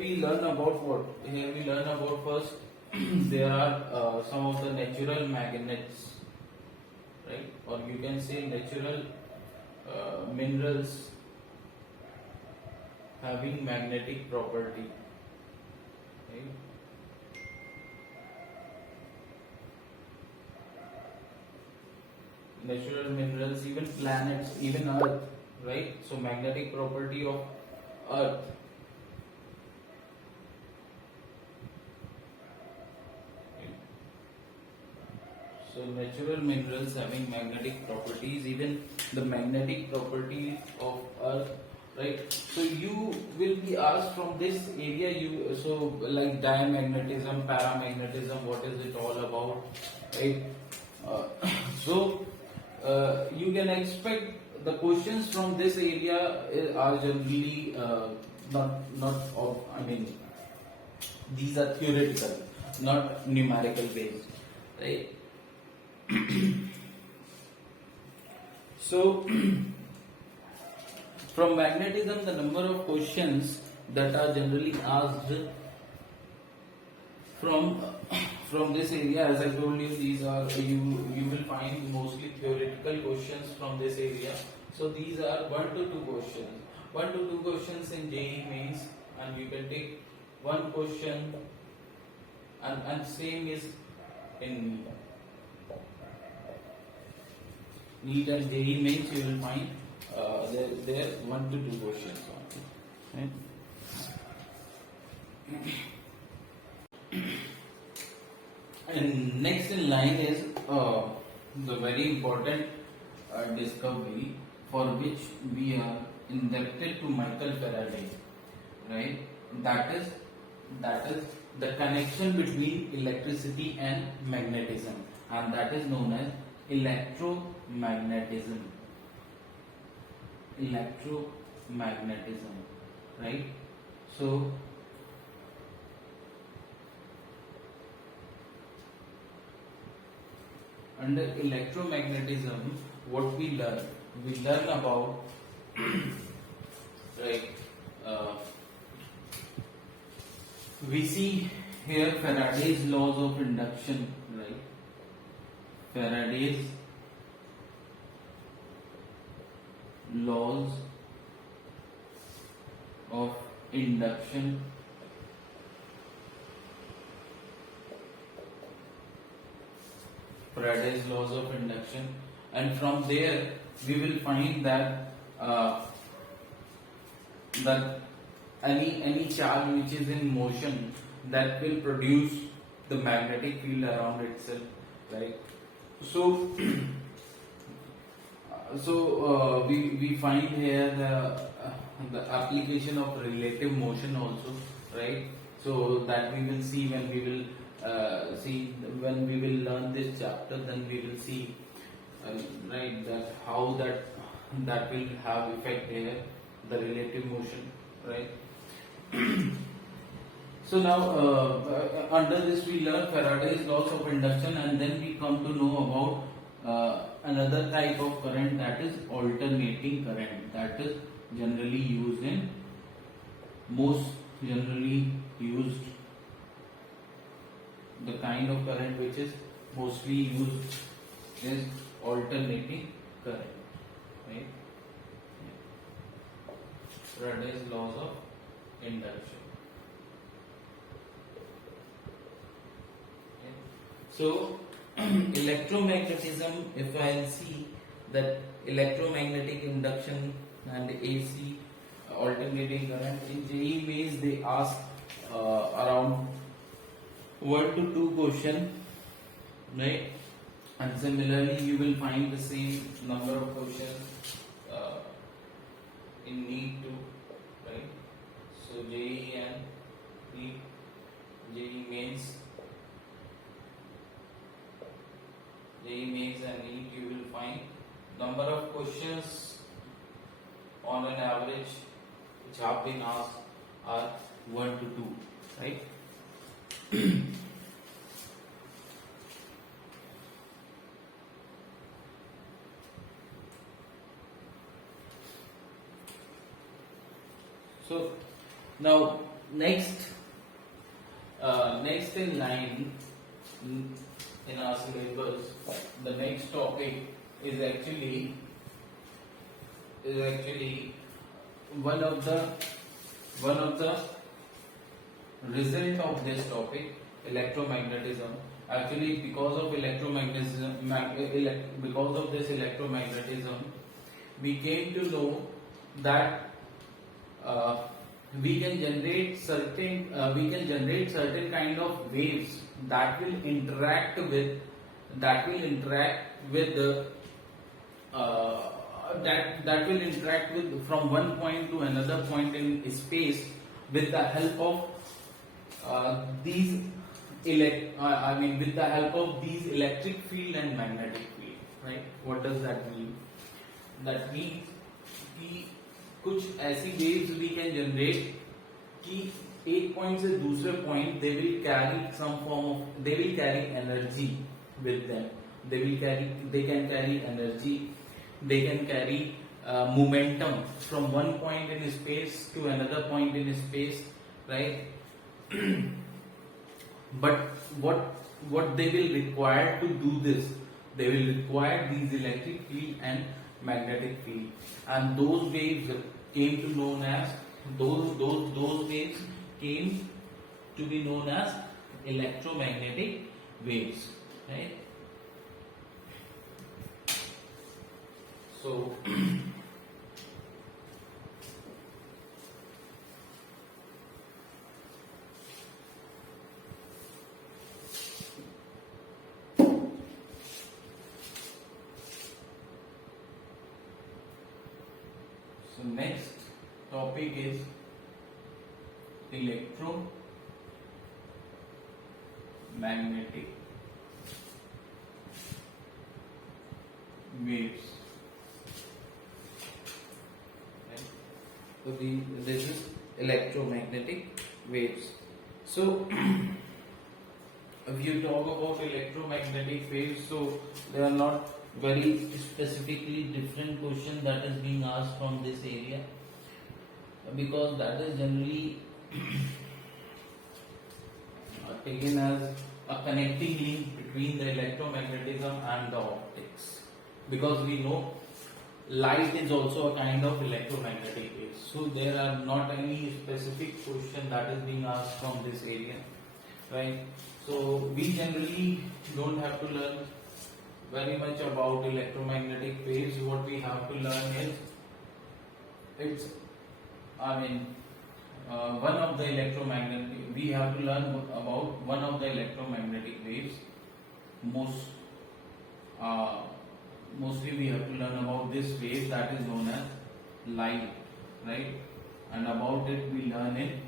we learn about what? Here we learn about first there are some of the natural magnets, right? Or you can say natural minerals having magnetic property, right? Natural minerals, even planets, even Earth, right? So magnetic property of Earth. So natural minerals having magnetic properties, even the magnetic properties of Earth, right? So you will be asked from this area, like diamagnetism, paramagnetism, what is it all about, right? Uh, you can expect the questions from this area are generally not of, I mean, these are theoretical, not numerical based, right? So from magnetism, the number of questions that are generally asked from this area, as I told you, these are you will find mostly theoretical questions from this area. So these are 1 to 2 questions, 1 to 2 questions in JEE mains, and you can take one question, and same is in NEET and JEE mains. You will find there 1 to 2 questions only, right? And next in line is the very important discovery for which we are indebted to Michael Faraday, right? That is the connection between electricity and magnetism, and that is known as electromagnetism. Electromagnetism, right? So under electromagnetism, what we learn about right, we see here Faraday's laws of induction, right? Faraday's laws of induction, Faraday's laws of induction, and from there we will find that that any charge which is in motion, that will produce the magnetic field around itself, right? So we find here the application of relative motion also, right? So that we will see when we will when we will learn this chapter, then we will see right, that how that will have effect here, the relative motion, right? So now under this we learn Faraday's laws of induction, and then we come to know about another type of current, that is alternating current, that is generally used in most generally used, the kind of current which is mostly used is alternating current, right? Faraday's laws of induction. Okay. So electromagnetism, if I see that electromagnetic induction and AC alternating current, in JEE mains they ask around 1 to 2 question, right? And similarly you will find the same number of questions in NEET too, right? So JEE and NEET, JEE mains and NEET, you will find number of questions on an average which have been asked are 1 to 2, right? So now next in line in our syllabus, the next topic is actually one of the result of this topic, electromagnetism. Actually, because of this electromagnetism, we came to know that we can generate certain kind of waves that will interact with the that will interact with from one point to another point in space with the help of with the help of these electric field and magnetic field, right? What does that mean? That means कि कुछ ऐसी waves we can generate कि एक point से दूसरे point they will carry energy with them. They can carry energy. They can carry momentum from one point in space to another point in space, right? But what they will require to do this, they will require these electric field and magnetic field, and those waves came to known as those waves came to be known as electromagnetic waves, right? So next topic is electromagnetic waves. So this is electromagnetic waves. So if you talk about electromagnetic waves, so they are not very specifically different question that is being asked from this area, because that is generally taken as a connecting link between the electromagnetism and the optics, because we know light is also a kind of electromagnetic wave. So there are not any specific question that is being asked from this area, right? So we generally don't have to learn very much about electromagnetic waves. What we have to learn is one of the electromagnetic. We have to learn about one of the electromagnetic waves. Mostly we have to learn about this wave that is known as light, right? And about it we learn in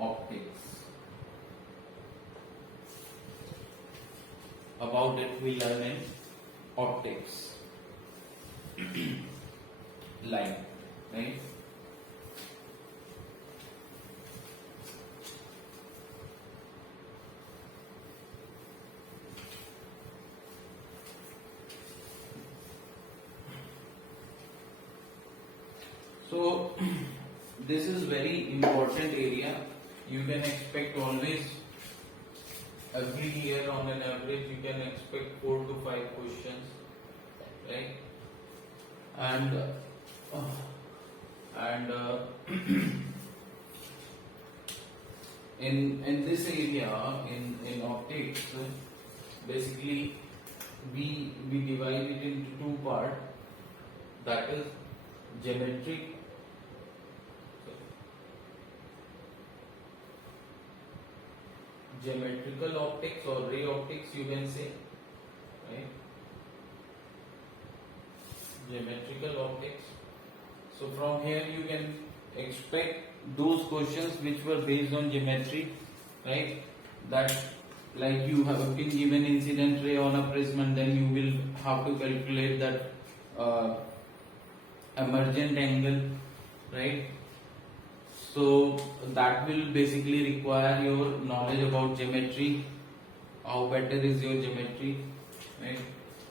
optics. About it we learn in optics. Light, right? So this is very important area. You can expect always every year on an average you can expect 4 to 5 questions, right? And in this area in optics, basically we divide it into two parts, that is geometrical optics or ray optics, you can say, right? Geometrical optics. So from here you can expect those questions which were based on geometry, right? That like you have been given incident ray on a prism, and then you will have to calculate that emergent angle, right? So that will basically require your knowledge about geometry. How better is your geometry, right?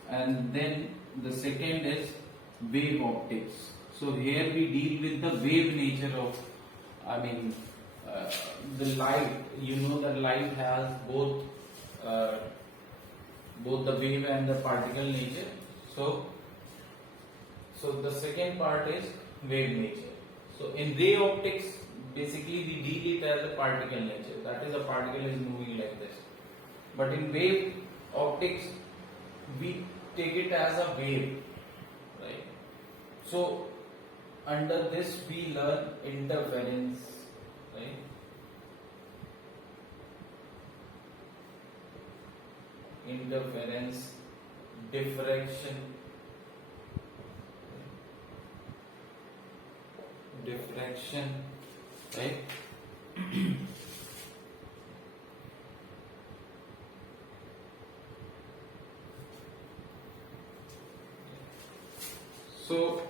And then the second is wave optics. So here we deal with the wave nature of, I mean, the light. You know that light has uh, both the wave and the particle nature. So the second part is wave nature. So in ray optics, basically we deal it as a particle nature. That is, a particle is moving like this. But in wave optics, we take it as a wave, right? So under this we learn interference, right? Interference, diffraction, right? So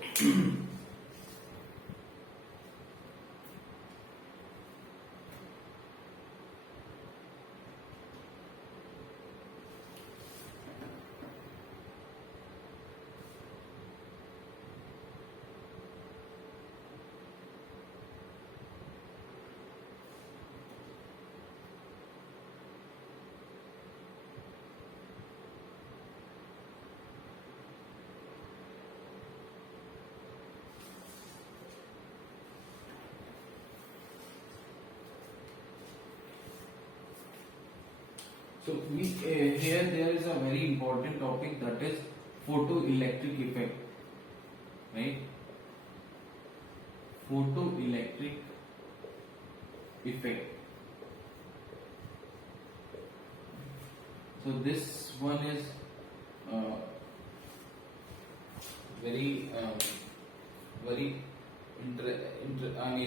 So we here there is a very important topic, that is photoelectric effect, right? Photoelectric effect. So this one is uh, very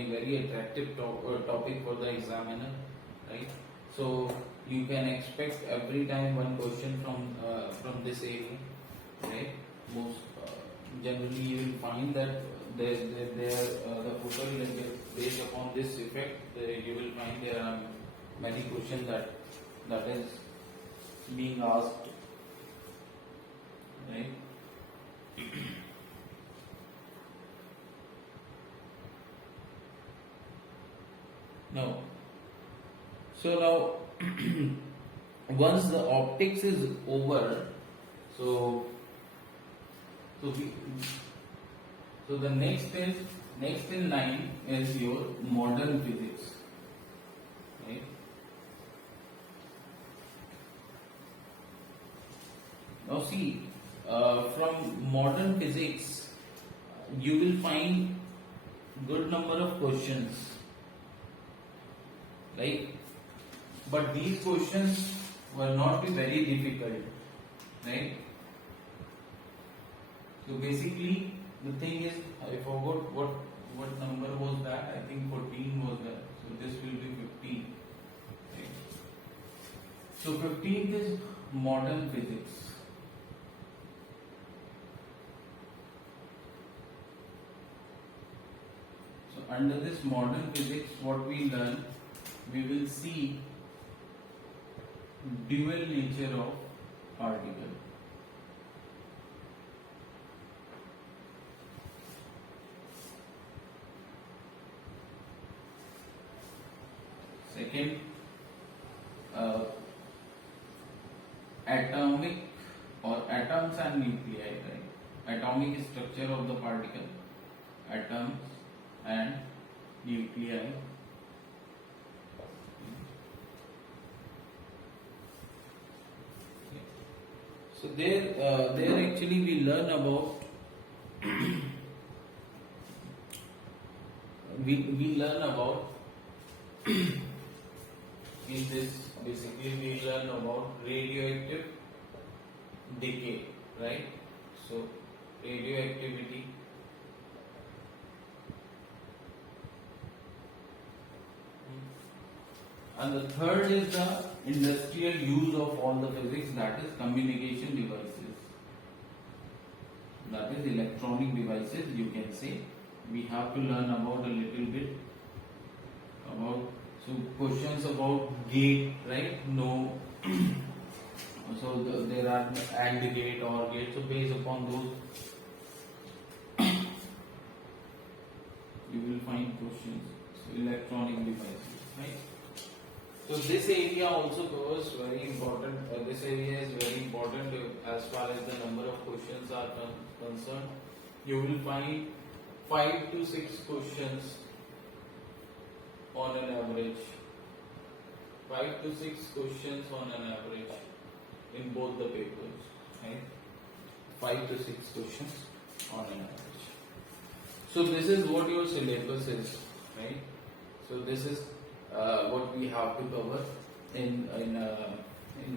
very attractive topic for the examiner, right? So you can expect every time one question from this area, right? Most generally you will find that the photoelectric, based upon this effect, you will find there are many questions that is being asked, right? Now, so now once the optics is over, so so we, so the next in line is your modern physics, right? Now see, from modern physics, you will find good number of questions, right? But these questions will not be very difficult, right? So basically, the thing is, I forgot what number was that. I think 14 was that. So this will be 15. Right? So 15th is modern physics. So under this modern physics, what we learn, we will see dual nature of particle. Second, atomic or atoms and nuclei, right? Atomic structure of the particle, atoms and nuclei. So there actually we learn about we learn about in this, basically we learn about radioactive decay, right? So radioactivity, and the third is the industrial use of all the physics, that is communication devices, that is electronic devices, you can say. We have to learn about a little bit about so questions about gate, right? No. So there are AND gate or gate. So based upon those, you will find questions. So electronic devices, right? So this area also covers very important. This area is very important as far as the number of questions are concerned. You will find 5 to 6 questions on an average. 5 to 6 questions on an average in both the papers, right? 5 to 6 questions on an average. So this is what your syllabus is, right? So this is what we have to cover in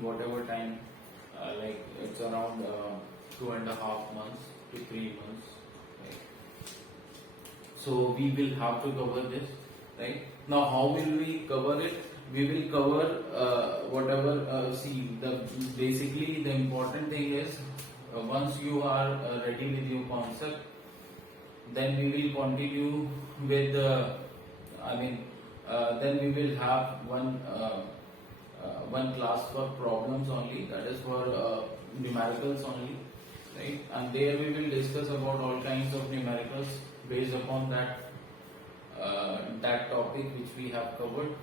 whatever time, like it's around 2.5 months to 3 months, right? So we will have to cover this, right? Now how will we cover it? We will cover whatever. See, basically the important thing is once you are ready with your concept, then we will continue with then we will have one class for problems only, that is for numericals only, right? And there we will discuss about all kinds of numericals based upon that topic which we have covered.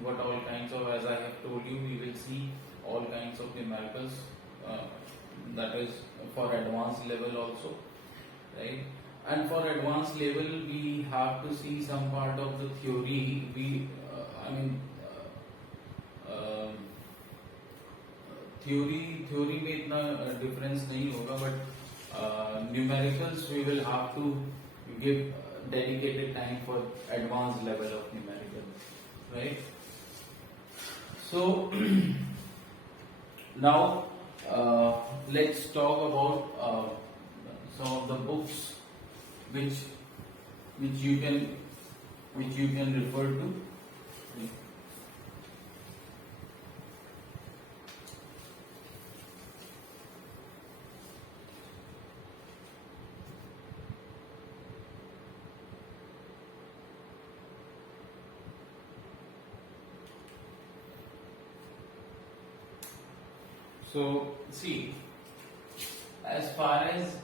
What all kinds of, as I have told you, we will see all kinds of numericals, that is for advanced level also, right? And for advanced level we have to see some part of the theory. Theory में इतना difference नहीं होगा, but numericals we will have to give dedicated time for advanced level of numericals, right? So now let's talk about some of the books which you can refer to. So see, as far as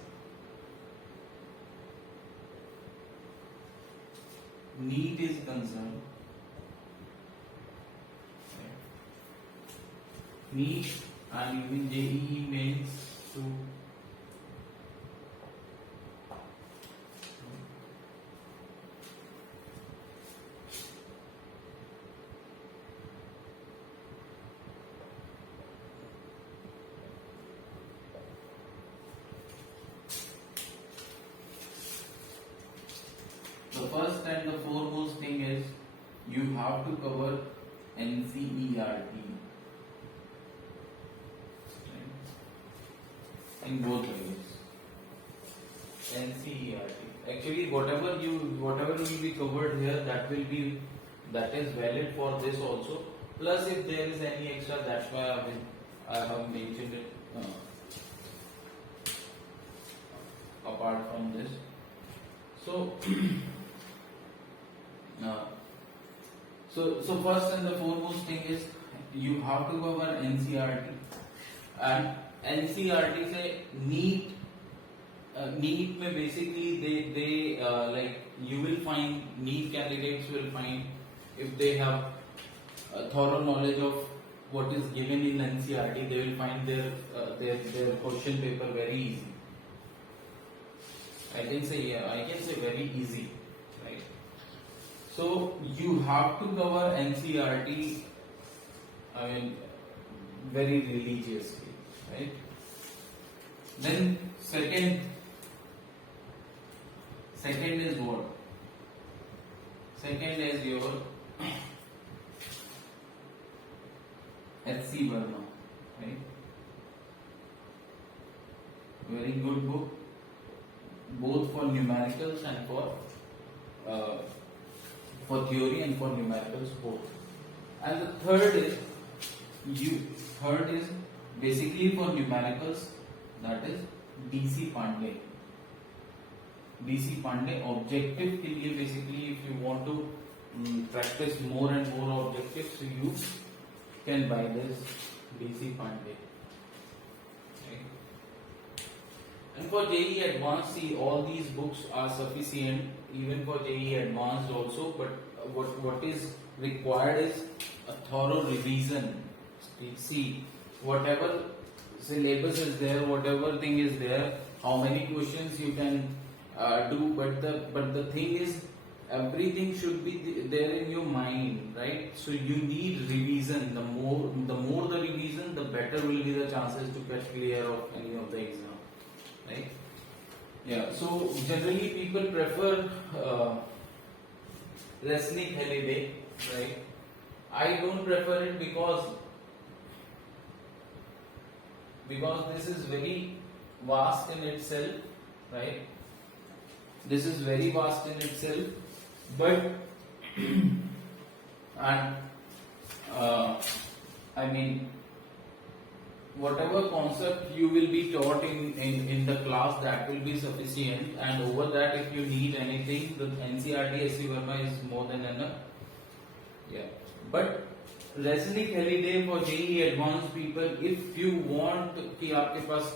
NEET is concerned, NEET and even JEE mains too. The first and the foremost thing is you have to cover NCERT in both ways. NCERT. Actually, whatever will be covered here, that is valid for this also. Plus, if there is any extra, that's why I have mentioned it apart from this. So. So first and the foremost thing is you have to cover NCERT, and NCERT से NEET में basically they like you will find NEET candidates will find, if they have a thorough knowledge of what is given in NCERT, they will find their question paper very easy. I can say very easy, right? So you have to cover NCERT, very religiously, right? Then second is what? Second is your H.C. Verma, right? Very good book, both for numericals and for theory and for numericals both. And the third is basically for numericals, that is DC Pandey. DC Pandey objective के लिए basically if you want to practice more and more objectives, so you can buy this DC Pandey. Right? And for JEE Advanced, see, all these books are sufficient even for JEE Advanced also, but what is required is a thorough revision. See, whatever syllabus is there, whatever thing is there, how many questions you can do, but the thing is, everything should be there in your mind, right? So you need revision. The more the revision, the better will be the chances to get clear of any of the exam, right? Yeah. So generally people prefer Resnick Halliday, right? I don't prefer it because this is very vast in itself, right? This is very vast in itself, but and I mean, whatever concept you will be taught in the class, that will be sufficient, and over that, if you need anything, the NCERT SC Verma is more than enough. Yeah, but Resnick Halliday for JEE Advanced people, if you want कि आपके पास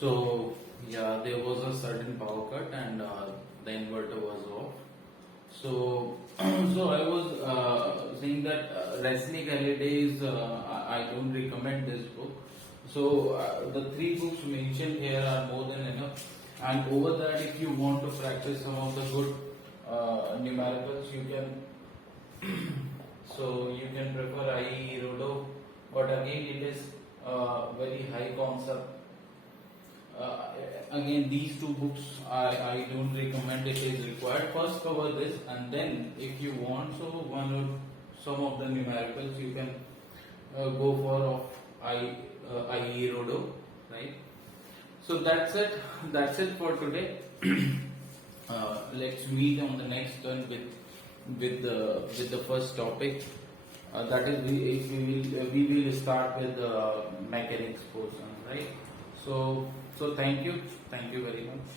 so there was a sudden power cut and the inverter was off. So so I was saying that Resnick Halliday is I don't recommend this book. So the 3 books mentioned here are more than enough. And over that, if you want to practice some of the good numericals, you can so you can prefer IE Rodo, but again it is very high concept. Again, these 2 books I don't recommend. It is required. First cover this, and then if you want, so one or some of the numericals you can go for of IE Rodo, right? So that's it for today. Let's meet on the next one with the first topic. That is, we will start with the mechanics portion, right? So thank you very much.